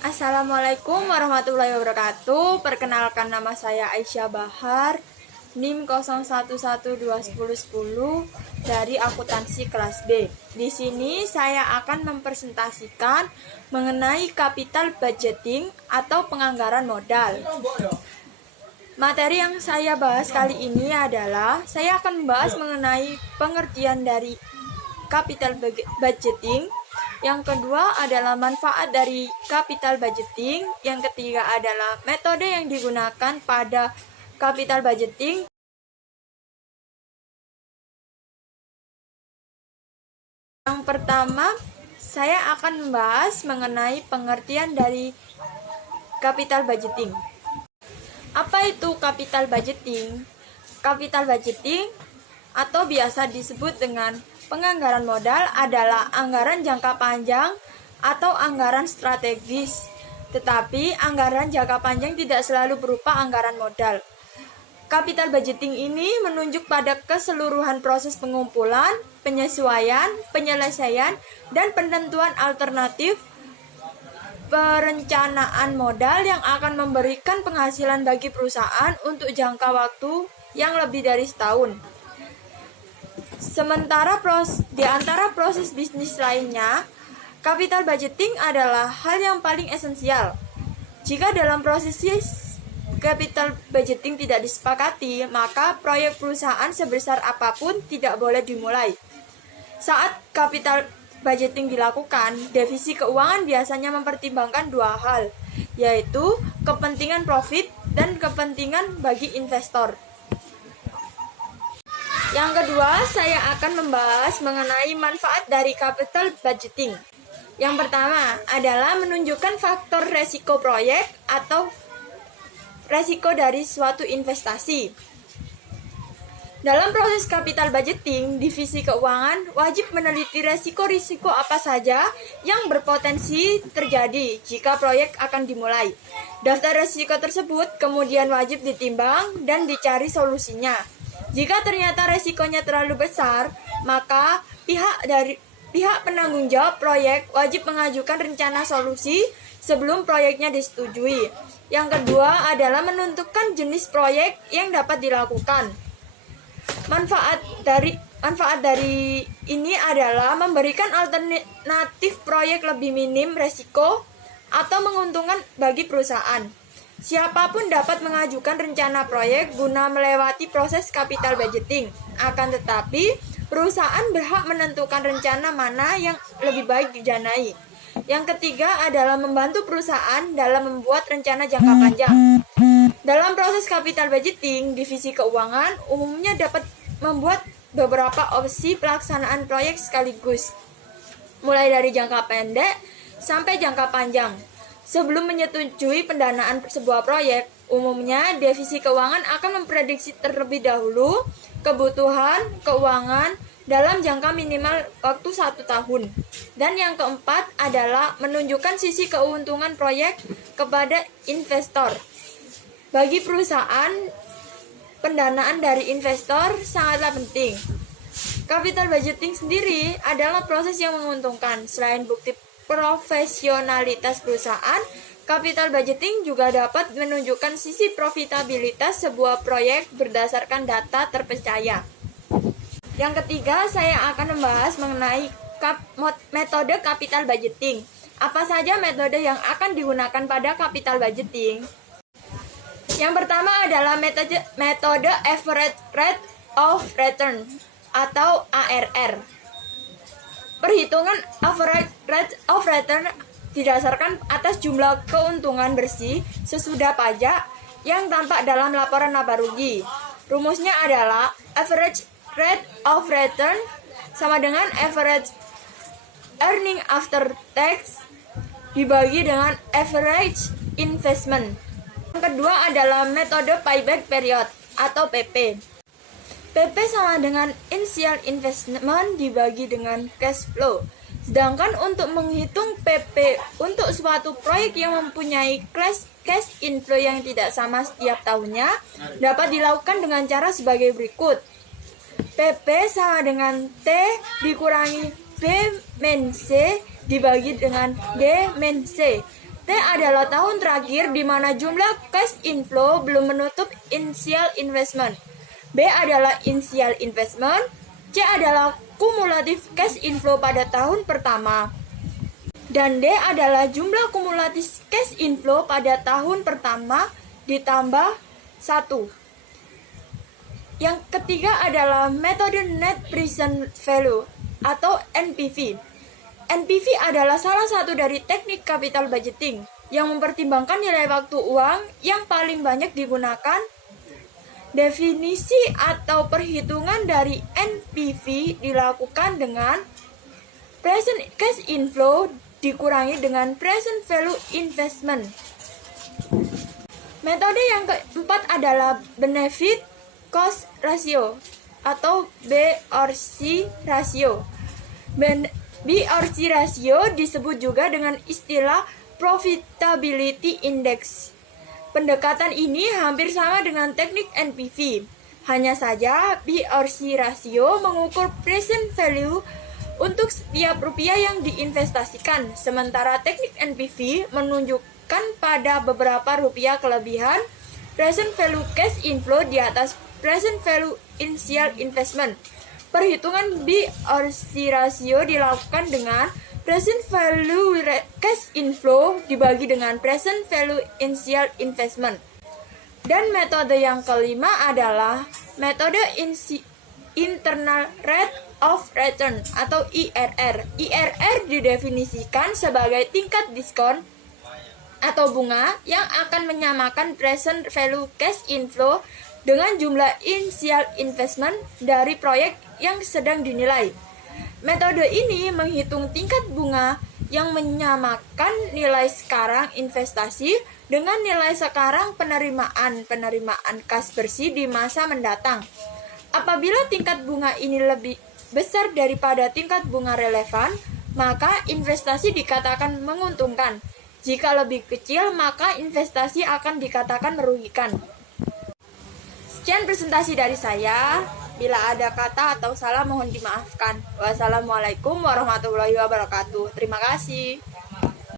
Assalamualaikum warahmatullahi wabarakatuh. Perkenalkan, nama saya Aisyah Bahar, NIM 01121010 dari akuntansi kelas B. Di sini saya akan mempresentasikan mengenai capital budgeting atau penganggaran modal. Materi yang saya bahas kali ini adalah saya akan membahas mengenai pengertian dari capital budgeting. Yang kedua adalah manfaat dari capital budgeting. Yang ketiga adalah metode yang digunakan pada capital budgeting. Yang pertama, saya akan membahas mengenai pengertian dari capital budgeting. Apa itu capital budgeting? Capital budgeting atau biasa disebut dengan penganggaran modal adalah anggaran jangka panjang atau anggaran strategis. Tetapi anggaran jangka panjang tidak selalu berupa anggaran modal. Capital budgeting ini menunjuk pada keseluruhan proses pengumpulan, penyesuaian, penyelesaian, dan penentuan alternatif perencanaan modal yang akan memberikan penghasilan bagi perusahaan untuk jangka waktu yang lebih dari setahun. Sementara di antara proses bisnis lainnya, capital budgeting adalah hal yang paling esensial. Jika dalam proses capital budgeting tidak disepakati, maka proyek perusahaan sebesar apapun tidak boleh dimulai. Saat capital budgeting dilakukan, divisi keuangan biasanya mempertimbangkan dua hal, yaitu kepentingan profit dan kepentingan bagi investor. Yang kedua, saya akan membahas mengenai manfaat dari capital budgeting. Yang pertama adalah menunjukkan faktor resiko proyek atau resiko dari suatu investasi. Dalam proses capital budgeting, divisi keuangan wajib meneliti risiko-risiko apa saja yang berpotensi terjadi jika proyek akan dimulai. Daftar risiko tersebut kemudian wajib ditimbang dan dicari solusinya. Jika ternyata resikonya terlalu besar, maka pihak penanggung jawab proyek wajib mengajukan rencana solusi sebelum proyeknya disetujui. Yang kedua adalah menentukan jenis proyek yang dapat dilakukan. Manfaat dari ini adalah memberikan alternatif proyek lebih minim resiko atau menguntungkan bagi perusahaan. Siapapun dapat mengajukan rencana proyek guna melewati proses capital budgeting. Akan tetapi, perusahaan berhak menentukan rencana mana yang lebih baik didanai. Yang ketiga adalah membantu perusahaan dalam membuat rencana jangka panjang. Dalam proses capital budgeting, divisi keuangan umumnya dapat membuat beberapa opsi pelaksanaan proyek sekaligus, mulai dari jangka pendek sampai jangka panjang. Sebelum menyetujui pendanaan sebuah proyek, umumnya divisi keuangan akan memprediksi terlebih dahulu kebutuhan keuangan dalam jangka minimal waktu 1 tahun. Dan yang keempat adalah menunjukkan sisi keuntungan proyek kepada investor. Bagi perusahaan, pendanaan dari investor sangatlah penting. Capital budgeting sendiri adalah proses yang menguntungkan. Selain bukti profesionalitas perusahaan, capital budgeting juga dapat menunjukkan sisi profitabilitas sebuah proyek berdasarkan data terpercaya. Yang ketiga, saya akan membahas mengenai metode capital budgeting. Apa saja metode yang akan digunakan pada capital budgeting? Yang pertama adalah metode average rate of return atau ARR. Perhitungan average rate of return didasarkan atas jumlah keuntungan bersih sesudah pajak yang tampak dalam laporan laba rugi. Rumusnya adalah average rate of return sama dengan average earning after tax dibagi dengan average investment. Yang kedua adalah metode payback period atau PP. PP sama dengan initial investment dibagi dengan cash flow. Sedangkan untuk menghitung PP untuk suatu proyek yang mempunyai cash inflow yang tidak sama setiap tahunnya dapat dilakukan dengan cara sebagai berikut. PP sama dengan T dikurangi B min C dibagi dengan D min C. T T adalah tahun terakhir di mana jumlah cash inflow belum menutup initial investment. B adalah initial investment. C adalah kumulatif cash inflow pada tahun pertama. Dan D adalah jumlah kumulatif cash inflow pada tahun pertama ditambah 1. Yang ketiga adalah metode net present value atau NPV. NPV adalah salah satu dari teknik capital budgeting yang mempertimbangkan nilai waktu uang yang paling banyak digunakan. Definisi atau perhitungan dari NPV dilakukan dengan present cash inflow dikurangi dengan present value investment. Metode yang keempat adalah benefit cost ratio atau BRC ratio. BRC ratio disebut juga dengan istilah profitability index. Pendekatan ini hampir sama dengan teknik NPV. Hanya saja BRC ratio mengukur present value untuk setiap rupiah yang diinvestasikan, sementara teknik NPV menunjukkan pada beberapa rupiah kelebihan present value cash inflow di atas present value initial investment. Perhitungan BRC ratio dilakukan dengan present value cash inflow dibagi dengan present value initial investment. Dan metode yang kelima adalah metode internal rate of return atau IRR. IRR didefinisikan sebagai tingkat diskon atau bunga yang akan menyamakan present value cash inflow dengan jumlah initial investment dari proyek yang sedang dinilai. Metode ini menghitung tingkat bunga yang menyamakan nilai sekarang investasi dengan nilai sekarang penerimaan kas bersih di masa mendatang. Apabila tingkat bunga ini lebih besar daripada tingkat bunga relevan, maka investasi dikatakan menguntungkan. Jika lebih kecil, maka investasi akan dikatakan merugikan. Sekian presentasi dari saya. Bila ada kata atau salah mohon dimaafkan. Wassalamualaikum warahmatullahi wabarakatuh. Terima kasih.